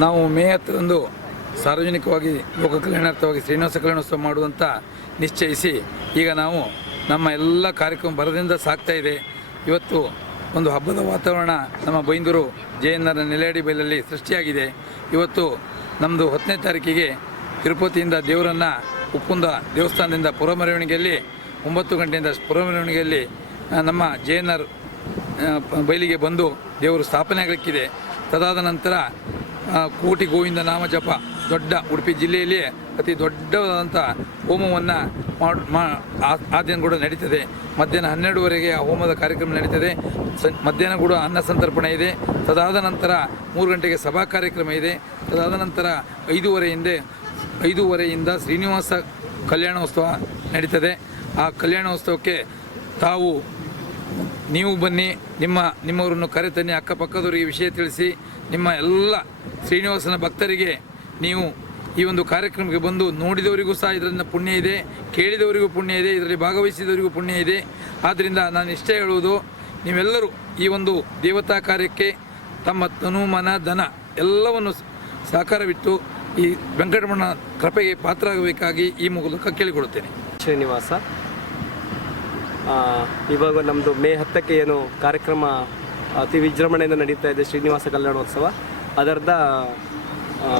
ನಾವು ಮೇ ಹತ್ತರಂದು ಸಾರ್ವಜನಿಕವಾಗಿ ಲೋಕ ಕಲ್ಯಾಣಾರ್ಥವಾಗಿ ಶ್ರೀನಿವಾಸ ಕಲ್ಯಾಣೋತ್ಸವ ಮಾಡುವಂತ ನಿಶ್ಚಯಿಸಿ ಈಗ ನಾವು ನಮ್ಮ ಎಲ್ಲ ಕಾರ್ಯಕ್ರಮ ಬರದಿಂದ ಸಾಕ್ತಾ ಇದೆ. ಇವತ್ತು ಒಂದು ಹಬ್ಬದ ವಾತಾವರಣ ನಮ್ಮ ಬೈಂದೂರು ಜೆ ಎನ್ ಆರ್ ನೆಲೆಯಡಿ ಬೈಲಲ್ಲಿ ಸೃಷ್ಟಿಯಾಗಿದೆ. ಇವತ್ತು ನಮ್ಮದು ಹತ್ತನೇ ತಾರೀಕಿಗೆ ತಿರುಪತಿಯಿಂದ ದೇವರನ್ನು ಉಪ್ಪುಂದ ದೇವಸ್ಥಾನದಿಂದ ಪುರಮೆರವಣಿಗೆಯಲ್ಲಿ ಒಂಬತ್ತು ಗಂಟೆಯಿಂದ ಪುರಮೆರವಣಿಗೆಯಲ್ಲಿ ನಮ್ಮ ಜೆ ಎನ್ ಆರ್ ಬಯಲಿಗೆ ಬಂದು ದೇವರು ಸ್ಥಾಪನೆ ಆಗಲಿಕ್ಕಿದೆ. ತದಾದ ನಂತರ ಕೋಟಿ ಗೋವಿಂದ ನಾಮ ಜಪ ದೊಡ್ಡ ಉಡುಪಿ ಜಿಲ್ಲೆಯಲ್ಲಿಯೇ ಅತಿ ದೊಡ್ಡದಾದಂಥ ಹೋಮವನ್ನು ಮಾ, ಆ ದಿನ ಕೂಡ ನಡೀತದೆ. ಮಧ್ಯಾಹ್ನ ಹನ್ನೆರಡುವರೆಗೆ ಆ ಹೋಮದ ಕಾರ್ಯಕ್ರಮ ನಡೀತದೆ. ಸ, ಮಧ್ಯಾಹ್ನ ಕೂಡ ಅನ್ನ ಸಂತರ್ಪಣೆ ಇದೆ. ತದಾದ ನಂತರ ಮೂರು ಗಂಟೆಗೆ ಸಭಾ ಕಾರ್ಯಕ್ರಮ ಇದೆ. ತದಾದ ನಂತರ ಐದೂವರೆಯಿಂದ ಐದೂವರೆಯಿಂದ ಶ್ರೀನಿವಾಸ ಕಲ್ಯಾಣೋತ್ಸವ ನಡೀತದೆ. ಆ ಕಲ್ಯಾಣೋತ್ಸವಕ್ಕೆ ತಾವು ನೀವು ಬನ್ನಿ, ನಿಮ್ಮ, ನಿಮ್ಮವರನ್ನು ಕರೆತನ್ನಿ, ಅಕ್ಕಪಕ್ಕದವರಿಗೆ ವಿಷಯ ತಿಳಿಸಿ, ನಿಮ್ಮ ಎಲ್ಲ ಶ್ರೀನಿವಾಸನ ಭಕ್ತರಿಗೆ ನೀವು ಈ ಒಂದು ಕಾರ್ಯಕ್ರಮಕ್ಕೆ ಬಂದು ನೋಡಿದವರಿಗೂ ಸಹ ಇದರಿಂದ ಪುಣ್ಯ ಇದೆ, ಕೇಳಿದವರಿಗೂ ಪುಣ್ಯ ಇದೆ, ಇದರಲ್ಲಿ ಭಾಗವಹಿಸಿದವರಿಗೂ ಪುಣ್ಯ ಇದೆ. ಆದ್ದರಿಂದ ನಾನು ಇಷ್ಟೇ ಹೇಳುವುದು, ನೀವೆಲ್ಲರೂ ಈ ಒಂದು ದೇವತಾ ಕಾರ್ಯಕ್ಕೆ ತಮ್ಮ ತನು, ಮನ, ಧನ ಎಲ್ಲವನ್ನು ಸಹಕಾರವಿಟ್ಟು ಈ ವೆಂಕಟರಮಣ ಕೃಪೆಗೆ ಪಾತ್ರ ಆಗಬೇಕಾಗಿ ಈ ಮೂಲಕ ಕೇಳಿಕೊಡುತ್ತೇನೆ ಶ್ರೀನಿವಾಸ ಇವಾಗ ನಮ್ಮದು ಮೇ ಹತ್ತಕ್ಕೆ ಏನು ಕಾರ್ಯಕ್ರಮ ಅತಿ ವಿಜೃಂಭಣೆಯಿಂದ ನಡೀತಾ ಇದೆ ಶ್ರೀನಿವಾಸ ಕಲ್ಯಾಣೋತ್ಸವ. ಅದರದ ಆ,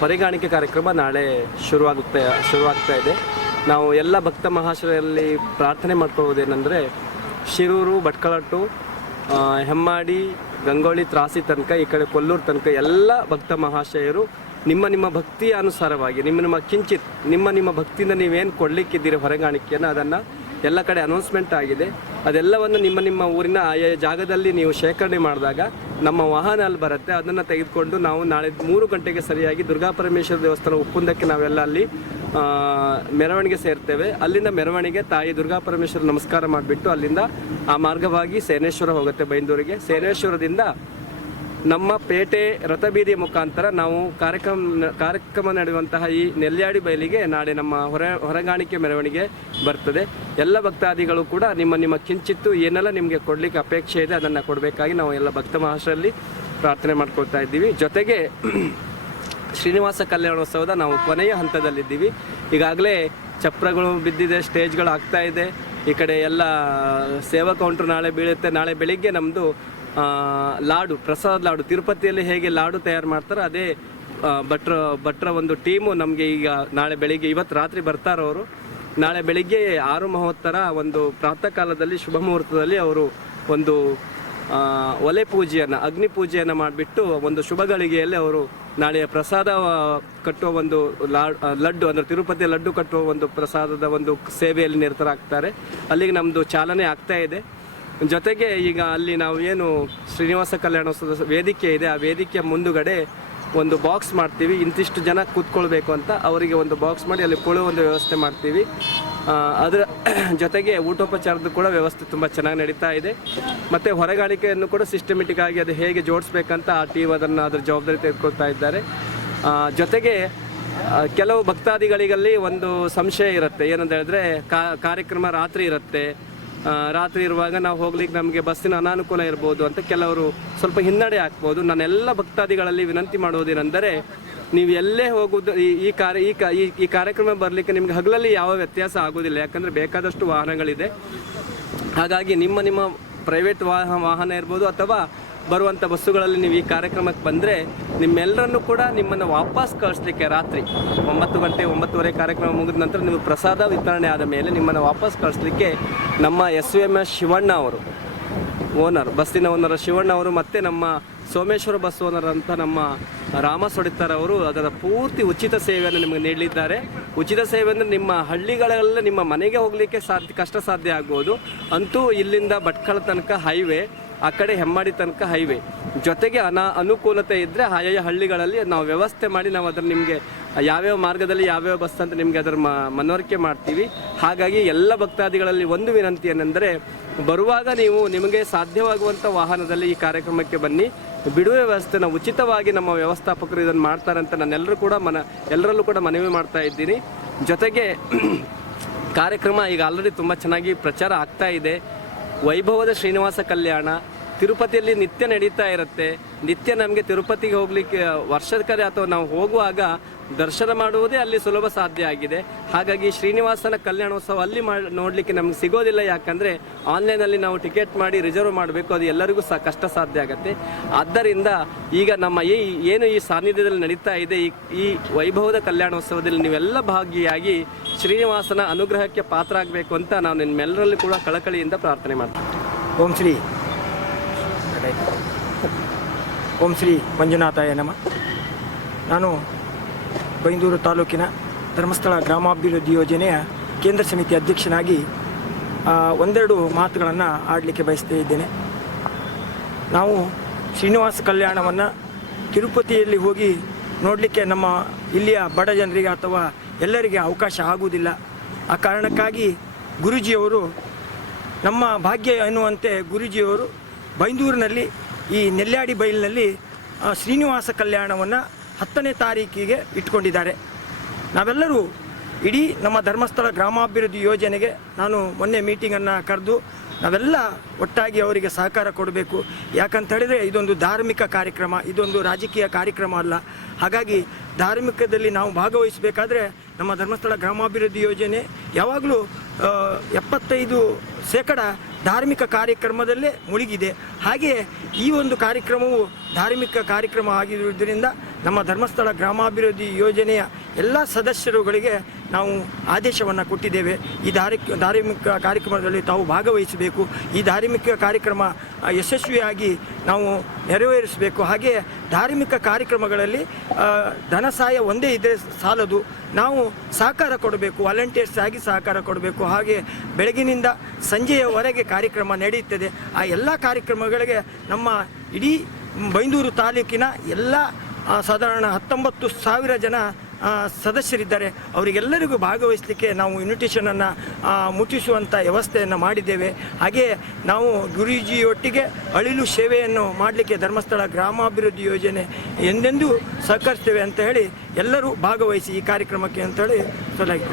ಪರಿಗಾಣಿಕೆ ಕಾರ್ಯಕ್ರಮ ನಾಳೆ ಶುರುವಾಗುತ್ತೆ ಶುರುವಾಗ್ತಾ ಇದೆ. ನಾವು ಎಲ್ಲ ಭಕ್ತ ಮಹಾಶಯರಲ್ಲಿ ಪ್ರಾರ್ಥನೆ ಮಾಡ್ಕೊಳ್ಳೋದೇನೆಂದರೆ ಶಿರೂರು ಭಟ್ಕಳಟ್ಟು ಹೆಮ್ಮಾಡಿ ಗಂಗೋಳಿ ತ್ರಾಸಿ ತನಕ ಈ ಕಡೆ ಕೊಲ್ಲೂರು ತನಕ ಎಲ್ಲ ಭಕ್ತ ಮಹಾಶಯರು ನಿಮ್ಮ ನಿಮ್ಮ ಭಕ್ತಿಯ ಅನುಸಾರವಾಗಿ ನಿಮ್ಮ ನಿಮ್ಮ ಕಿಂಚಿತ್ ನಿಮ್ಮ ನಿಮ್ಮ ಭಕ್ತಿಯಿಂದ ನೀವೇನು ಕೊಡಲಿಕ್ಕಿದ್ದೀರಿ ಹೊರಗಾಣಿಕೆಯನ್ನು ಅದನ್ನು ಎಲ್ಲ ಕಡೆ ಅನೌನ್ಸ್ಮೆಂಟ್ ಆಗಿದೆ. ಅದೆಲ್ಲವನ್ನು ನಿಮ್ಮ ನಿಮ್ಮ ಊರಿನ ಆಯಾ ಜಾಗದಲ್ಲಿ ನೀವು ಶೇಖರಣೆ ಮಾಡಿದಾಗ ನಮ್ಮ ವಾಹನ ಅಲ್ಲಿ ಬರುತ್ತೆ. ಅದನ್ನು ತೆಗೆದುಕೊಂಡು ನಾವು ನಾಳೆ ಮೂರು ಗಂಟೆಗೆ ಸರಿಯಾಗಿ ದುರ್ಗಾ ಪರಮೇಶ್ವರ ದೇವಸ್ಥಾನ ಒಪ್ಪಂದಕ್ಕೆ ನಾವೆಲ್ಲ ಅಲ್ಲಿ ಮೆರವಣಿಗೆ ಸೇರ್ತೇವೆ. ಅಲ್ಲಿಂದ ಮೆರವಣಿಗೆ ತಾಯಿ ದುರ್ಗಾ ಪರಮೇಶ್ವರ ನಮಸ್ಕಾರ ಮಾಡಿಬಿಟ್ಟು ಅಲ್ಲಿಂದ ಆ ಮಾರ್ಗವಾಗಿ ಸೇನೇಶ್ವರ ಹೋಗುತ್ತೆ ಬೈಂದೂರಿಗೆ. ಸೇನೇಶ್ವರದಿಂದ ನಮ್ಮ ಪೇಟೆ ರಥಬೀದಿಯ ಮುಖಾಂತರ ನಾವು ಕಾರ್ಯಕ್ರಮ ಕಾರ್ಯಕ್ರಮ ನಡೆಯುವಂತಹ ಈ ನೆಲ್ಯಾಡಿ ಬಯಲಿಗೆ ನಾಳೆ ನಮ್ಮ ಹೊರ ಹೊರಗಾಣಿಕೆ ಮೆರವಣಿಗೆ ಬರ್ತದೆ. ಎಲ್ಲ ಭಕ್ತಾದಿಗಳು ಕೂಡ ನಿಮ್ಮ ನಿಮ್ಮ ಕಿಂಚಿತ್ತು ಏನೆಲ್ಲ ನಿಮಗೆ ಕೊಡಲಿಕ್ಕೆ ಅಪೇಕ್ಷೆ ಇದೆ ಅದನ್ನು ಕೊಡಬೇಕಾಗಿ ನಾವು ಎಲ್ಲ ಭಕ್ತ ಮಹಾಶರಲ್ಲಿ ಪ್ರಾರ್ಥನೆ ಮಾಡ್ಕೊಳ್ತಾ ಇದ್ದೀವಿ. ಜೊತೆಗೆ ಶ್ರೀನಿವಾಸ ಕಲ್ಯಾಣೋತ್ಸವದ ನಾವು ಕೊನೆಯ ಹಂತದಲ್ಲಿದ್ದೀವಿ. ಈಗಾಗಲೇ ಚಪ್ರಗಳು ಬಿದ್ದಿದೆ, ಸ್ಟೇಜ್ಗಳು ಆಗ್ತಾ ಇದೆ. ಈ ಕಡೆ ಎಲ್ಲ ಸೇವಾ ಕೌಂಟ್ರ್ ನಾಳೆ ಬೀಳುತ್ತೆ. ನಾಳೆ ಬೆಳಿಗ್ಗೆ ನಮ್ಮದು ಲಾಡು, ಪ್ರಸಾದ ಲಾಡು, ತಿರುಪತಿಯಲ್ಲಿ ಹೇಗೆ ಲಾಡು ತಯಾರು ಮಾಡ್ತಾರೋ ಅದೇ ಭಟ್ರ ಭಟ್ರ ಒಂದು ಟೀಮು ನಮಗೆ ಈಗ ನಾಳೆ ಬೆಳಿಗ್ಗೆ, ಇವತ್ತು ರಾತ್ರಿ ಬರ್ತಾರವರು ನಾಳೆ ಬೆಳಿಗ್ಗೆ ಆರು ಮಹೋತ್ತರ ಒಂದು ಪ್ರಾತಃ ಕಾಲದಲ್ಲಿ, ಶುಭ ಮುಹೂರ್ತದಲ್ಲಿ ಅವರು ಒಂದು ಒಲೆ ಪೂಜೆಯನ್ನು, ಅಗ್ನಿ ಪೂಜೆಯನ್ನು ಮಾಡಿಬಿಟ್ಟು ಒಂದು ಶುಭ ಗಳಿಗೆಯಲ್ಲಿ ಅವರು ನಾಳೆಯ ಪ್ರಸಾದ ಕಟ್ಟುವ ಒಂದು ಲಡ್ಡು, ಅಂದರೆ ತಿರುಪತಿ ಲಡ್ಡು ಕಟ್ಟುವ ಒಂದು ಪ್ರಸಾದದ ಒಂದು ಸೇವೆಯಲ್ಲಿ ನಿರತರಾಗ್ತಾರೆ. ಅಲ್ಲಿಗೆ ನಮ್ಮದು ಚಾಲನೆ ಆಗ್ತಾ ಇದೆ. ಜೊತೆಗೆ ಈಗ ಅಲ್ಲಿ ನಾವು ಏನು ಶ್ರೀನಿವಾಸ ಕಲ್ಯಾಣೋತ್ಸವದ ವೇದಿಕೆ ಇದೆ, ಆ ವೇದಿಕೆಯ ಮುಂದುಗಡೆ ಒಂದು ಬಾಕ್ಸ್ ಮಾಡ್ತೀವಿ. ಇಂತಿಷ್ಟು ಜನ ಕೂತ್ಕೊಳ್ಬೇಕು ಅಂತ ಅವರಿಗೆ ಒಂದು ಬಾಕ್ಸ್ ಮಾಡಿ ಅಲ್ಲಿ ಕುಳು ಒಂದು ವ್ಯವಸ್ಥೆ ಮಾಡ್ತೀವಿ. ಅದರ ಜೊತೆಗೆ ಊಟೋಪಚಾರದ ಕೂಡ ವ್ಯವಸ್ಥೆ ತುಂಬ ಚೆನ್ನಾಗಿ ನಡೀತಾ ಇದೆ. ಮತ್ತು ಹೊರಗಾಣಿಕೆಯನ್ನು ಕೂಡ ಸಿಸ್ಟಮೆಟಿಕ್ ಆಗಿ ಅದು ಹೇಗೆ ಜೋಡಿಸ್ಬೇಕಂತ ಆ ಟೀಮ್ ಅದನ್ನು ಅದರ ಜವಾಬ್ದಾರಿ ತೆಗೆದುಕೊಳ್ತಾ ಇದ್ದಾರೆ. ಜೊತೆಗೆ ಕೆಲವು ಭಕ್ತಾದಿಗಳಿಗಲ್ಲಿ ಒಂದು ಸಂಶಯ ಇರುತ್ತೆ. ಏನಂತ ಹೇಳಿದ್ರೆ ಕಾರ್ಯಕ್ರಮ ರಾತ್ರಿ ಇರುತ್ತೆ. ರಾತ್ರಿ ಇರುವಾಗ ನಾವು ಹೋಗ್ಲಿಕ್ಕೆ ನಮಗೆ ಬಸ್ಸಿನ ಅನಾನುಕೂಲ ಇರ್ಬೋದು ಅಂತ ಕೆಲವರು ಸ್ವಲ್ಪ ಹಿನ್ನಡೆ ಹಾಕ್ಬೋದು. ನಾನೆಲ್ಲ ಭಕ್ತಾದಿಗಳಲ್ಲಿ ವಿನಂತಿ ಮಾಡುವುದೇನೆಂದರೆ, ನೀವು ಎಲ್ಲೇ ಹೋಗುವುದು, ಈ ಈ ಕಾರ್ಯ, ಈ- ಈ ಕಾರ್ಯಕ್ರಮ ಬರಲಿಕ್ಕೆ ನಿಮ್ಗೆ ಹಗಲಲ್ಲಿ ಯಾವ ವ್ಯತ್ಯಾಸ ಆಗೋದಿಲ್ಲ ಯಾಕಂದರೆ ಬೇಕಾದಷ್ಟು ವಾಹನಗಳಿದೆ. ಹಾಗಾಗಿ ನಿಮ್ಮ ನಿಮ್ಮ ಪ್ರೈವೇಟ್ ವಾಹ, ವಾಹನ ಇರ್ಬೋದು ಅಥವಾ ಬರುವಂಥ ಬಸ್ಸುಗಳಲ್ಲಿ ನೀವು ಈ ಕಾರ್ಯಕ್ರಮಕ್ಕೆ ಬಂದರೆ ನಿಮ್ಮೆಲ್ಲರನ್ನು ಕೂಡ ನಿಮ್ಮನ್ನು ವಾಪಸ್ ಕಳಿಸ್ಲಿಕ್ಕೆ ರಾತ್ರಿ ಒಂಬತ್ತು ಗಂಟೆ, ಒಂಬತ್ತುವರೆ ಕಾರ್ಯಕ್ರಮ ಮುಗಿದ ನಂತರ ನೀವು ಪ್ರಸಾದ ವಿತರಣೆ ಆದ ಮೇಲೆ ನಿಮ್ಮನ್ನು ವಾಪಸ್ ಕಳಿಸ್ಲಿಕ್ಕೆ ನಮ್ಮ S V M S Shivanna ಅವರು, ಓನರ್, ಬಸ್ಸಿನ ಓನರ್ ಶಿವಣ್ಣ ಅವರು ಮತ್ತು ನಮ್ಮ ಸೋಮೇಶ್ವರ ಬಸ್ ಓನರ್ ಅಂತ ನಮ್ಮ ರಾಮ ಸೊಡಿತಾರ್ ಅವರು ಅದರ ಪೂರ್ತಿ ಉಚಿತ ಸೇವೆಯನ್ನು ನಿಮಗೆ ನೀಡಲಿದ್ದಾರೆ. ಉಚಿತ ಸೇವೆ ಅಂದರೆ ನಿಮ್ಮ ಹಳ್ಳಿಗಳಲ್ಲೇ ನಿಮ್ಮ ಮನೆಗೆ ಹೋಗಲಿಕ್ಕೆ ಸಾಧ್ಯ, ಕಷ್ಟ ಸಾಧ್ಯ ಆಗ್ಬೋದು. ಅಂತೂ ಇಲ್ಲಿಂದ ಭಟ್ಕಳ ತನಕ ಹೈವೇ. ಆ ಕಡೆ ಹೆಮ್ಮಾಡಿ ತನಕ ಹೈವೇ. ಜೊತೆಗೆ ಅನಾ ಅನುಕೂಲತೆ ಇದ್ದರೆ ಆಯಾಯ ಹಳ್ಳಿಗಳಲ್ಲಿ ನಾವು ವ್ಯವಸ್ಥೆ ಮಾಡಿ ನಾವು ಅದನ್ನು ನಿಮಗೆ ಯಾವ್ಯಾವ ಮಾರ್ಗದಲ್ಲಿ ಯಾವ್ಯಾವ ಬಸ್ ಅಂತ ನಿಮಗೆ ಅದರ ಮನವರಿಕೆ ಮಾಡ್ತೀವಿ. ಹಾಗಾಗಿ ಎಲ್ಲ ಭಕ್ತಾದಿಗಳಲ್ಲಿ ಒಂದು ವಿನಂತಿ ಏನೆಂದರೆ ಬರುವಾಗ ನೀವು ನಿಮಗೆ ಸಾಧ್ಯವಾಗುವಂಥ ವಾಹನದಲ್ಲಿ ಈ ಕಾರ್ಯಕ್ರಮಕ್ಕೆ ಬನ್ನಿ. ಬಿಡುವ ವ್ಯವಸ್ಥೆನ ಉಚಿತವಾಗಿ ನಮ್ಮ ವ್ಯವಸ್ಥಾಪಕರು ಇದನ್ನು ಮಾಡ್ತಾರೆ ಅಂತ ನಾನೆಲ್ಲರೂ ಕೂಡ ಮನ ಎಲ್ಲರಲ್ಲೂ ಕೂಡ ಮನವಿ ಮಾಡ್ತಾ ಇದ್ದೀನಿ. ಜೊತೆಗೆ ಕಾರ್ಯಕ್ರಮ ಈಗ ಆಲ್ರೆಡಿ ತುಂಬ ಚೆನ್ನಾಗಿ ಪ್ರಚಾರ ಆಗ್ತಾ ಇದೆ. ವೈಭವದ ಶ್ರೀನಿವಾಸ ಕಲ್ಯಾಣ ತಿರುಪತಿಯಲ್ಲಿ ನಿತ್ಯ ನಡೀತಾ ಇರುತ್ತೆ. ನಿತ್ಯ ನಮಗೆ ತಿರುಪತಿಗೆ ಹೋಗ್ಲಿಕ್ಕೆ ವರ್ಷಕ್ಕೆ ಅಥವಾ ನಾವು ಹೋಗುವಾಗ ದರ್ಶನ ಮಾಡುವುದೇ ಅಲ್ಲಿ ಸುಲಭ ಸಾಧ್ಯ ಆಗಿದೆ. ಹಾಗಾಗಿ ಶ್ರೀನಿವಾಸನ ಕಲ್ಯಾಣೋತ್ಸವ ಅಲ್ಲಿ ಮಾ, ನೋಡಲಿಕ್ಕೆ ನಮ್ಗೆ ಸಿಗೋದಿಲ್ಲ. ಯಾಕಂದರೆ ಆನ್ಲೈನಲ್ಲಿ ನಾವು ಟಿಕೆಟ್ ಮಾಡಿ ರಿಸರ್ವ್ ಮಾಡಬೇಕು. ಅದು ಎಲ್ಲರಿಗೂ ಸಹ ಕಷ್ಟ ಸಾಧ್ಯ ಆಗುತ್ತೆ. ಆದ್ದರಿಂದ ಈಗ ನಮ್ಮ ಈ, ಏನು ಈ ಸಾನ್ನಿಧ್ಯದಲ್ಲಿ ನಡೀತಾ ಇದೆ, ಈ ಈ ವೈಭವದ ಕಲ್ಯಾಣೋತ್ಸವದಲ್ಲಿ ನೀವೆಲ್ಲ ಭಾಗಿಯಾಗಿ ಶ್ರೀನಿವಾಸನ ಅನುಗ್ರಹಕ್ಕೆ ಪಾತ್ರ ಆಗಬೇಕು ಅಂತ ನಾನು ನಿಮ್ಮೆಲ್ಲರಲ್ಲೂ ಕೂಡ ಕಳಕಳಿಯಿಂದ ಪ್ರಾರ್ಥನೆ ಮಾಡ್ತೀನಿ. ಓಂ ಶ್ರೀ ಓಂ ಶ್ರೀ ಮಂಜುನಾಥಾಯ ನಮ. ನಾನು ಬೈಂದೂರು ತಾಲೂಕಿನ ಧರ್ಮಸ್ಥಳ ಗ್ರಾಮಾಭಿವೃದ್ಧಿ ಯೋಜನೆಯ ಕೇಂದ್ರ ಸಮಿತಿ ಅಧ್ಯಕ್ಷನಾಗಿ ಒಂದೆರಡು ಮಾತುಗಳನ್ನು ಆಡಲಿಕ್ಕೆ ಬಯಸ್ತಾ ಇದ್ದೇನೆ. ನಾವು ಶ್ರೀನಿವಾಸ ಕಲ್ಯಾಣವನ್ನು ತಿರುಪತಿಯಲ್ಲಿ ಹೋಗಿ ನೋಡಲಿಕ್ಕೆ ನಮ್ಮ ಇಲ್ಲಿಯ ಬಡ ಜನರಿಗೆ ಅಥವಾ ಎಲ್ಲರಿಗೆ ಅವಕಾಶ ಆಗುವುದಿಲ್ಲ. ಆ ಕಾರಣಕ್ಕಾಗಿ ಗುರೂಜಿಯವರು ನಮ್ಮ ಭಾಗ್ಯ ಎನ್ನುವಂತೆ ಗುರೂಜಿಯವರು ಬೈಂದೂರಿನಲ್ಲಿ ಈ ನೆಲ್ಯಾಡಿ ಬೈಲಿನಲ್ಲಿ ಶ್ರೀನಿವಾಸ ಕಲ್ಯಾಣವನ್ನು ಹತ್ತನೇ ತಾರೀಕಿಗೆ ಇಟ್ಕೊಂಡಿದ್ದಾರೆ. ನಾವೆಲ್ಲರೂ ಇಡೀ ನಮ್ಮ ಧರ್ಮಸ್ಥಳ ಗ್ರಾಮಾಭಿವೃದ್ಧಿ ಯೋಜನೆಗೆ ನಾನು ಮೊನ್ನೆ ಮೀಟಿಂಗನ್ನು ಕರೆದು ನಾವೆಲ್ಲ ಒಟ್ಟಾಗಿ ಅವರಿಗೆ ಸಹಕಾರ ಕೊಡಬೇಕು. ಯಾಕಂತ ಹೇಳಿದರೆ ಇದೊಂದು ಧಾರ್ಮಿಕ ಕಾರ್ಯಕ್ರಮ, ಇದೊಂದು ರಾಜಕೀಯ ಕಾರ್ಯಕ್ರಮ ಅಲ್ಲ. ಹಾಗಾಗಿ ಧಾರ್ಮಿಕದಲ್ಲಿ ನಾವು ಭಾಗವಹಿಸಬೇಕಾದ್ರೆ ನಮ್ಮ ಧರ್ಮಸ್ಥಳ ಗ್ರಾಮಾಭಿವೃದ್ಧಿ ಯೋಜನೆ ಯಾವಾಗಲೂ ಎಪ್ಪತ್ತೈದು ಶೇಕಡ ಧಾರ್ಮಿಕ ಕಾರ್ಯಕ್ರಮದಲ್ಲೇ ಮುಳುಗಿದೆ. ಹಾಗೆಯೇ ಈ ಒಂದು ಕಾರ್ಯಕ್ರಮವು ಧಾರ್ಮಿಕ ಕಾರ್ಯಕ್ರಮ ಆಗಿರುವುದರಿಂದ ನಮ್ಮ ಧರ್ಮಸ್ಥಳ ಗ್ರಾಮಾಭಿವೃದ್ಧಿ ಯೋಜನೆಯ ಎಲ್ಲ ಸದಸ್ಯರುಗಳಿಗೆ ನಾವು ಆದೇಶವನ್ನು ಕೊಟ್ಟಿದ್ದೇವೆ. ಈ ಧಾರ್ಮಿಕ ಧಾರ್ಮಿಕ ಕಾರ್ಯಕ್ರಮದಲ್ಲಿ ತಾವು ಭಾಗವಹಿಸಬೇಕು. ಈ ಧಾರ್ಮಿಕ ಕಾರ್ಯಕ್ರಮ ಯಶಸ್ವಿಯಾಗಿ ನಾವು ನೆರವೇರಿಸಬೇಕು. ಹಾಗೆ ಧಾರ್ಮಿಕ ಕಾರ್ಯಕ್ರಮಗಳಲ್ಲಿ ಧನ ಸಹಾಯ ಒಂದೇ ಇದ್ದರೆ ಸಾಲದು. ನಾವು ಸಹಕಾರ ಕೊಡಬೇಕು. ವಾಲಂಟಿಯರ್ಸ್ ಆಗಿ ಸಹಕಾರ ಕೊಡಬೇಕು. ಹಾಗೆ ಬೆಳಗಿನಿಂದ ಸಂಜೆಯವರೆಗೆ ಕಾರ್ಯಕ್ರಮ ನಡೆಯುತ್ತದೆ. ಆ ಎಲ್ಲ ಕಾರ್ಯಕ್ರಮಗಳಿಗೆ ನಮ್ಮ ಇಡೀ ಬೈಂದೂರು ತಾಲೂಕಿನ ಎಲ್ಲ ಸಾಧಾರಣ ಹತ್ತೊಂಬತ್ತು ಸಾವಿರ ಜನ ಸದಸ್ಯರಿದ್ದಾರೆ. ಅವರಿಗೆಲ್ಲರಿಗೂ ಭಾಗವಹಿಸಲಿಕ್ಕೆ ನಾವು ಇನ್ವಿಟೇಷನನ್ನು ಮುಟ್ಟಿಸುವಂಥ ವ್ಯವಸ್ಥೆಯನ್ನು ಮಾಡಿದ್ದೇವೆ. ಹಾಗೆಯೇ ನಾವು ಗುರೂಜಿಯೊಟ್ಟಿಗೆ ಅಳಿಲು ಸೇವೆಯನ್ನು ಮಾಡಲಿಕ್ಕೆ ಧರ್ಮಸ್ಥಳ ಗ್ರಾಮಾಭಿವೃದ್ಧಿ ಯೋಜನೆ ಎಂದೆಂದೂ ಸಹಕರಿಸ್ತೇವೆ ಅಂತ ಹೇಳಿ ಎಲ್ಲರೂ ಭಾಗವಹಿಸಿ ಈ ಕಾರ್ಯಕ್ರಮಕ್ಕೆ ಅಂತ ಹೇಳಿ ಸಲಹೆ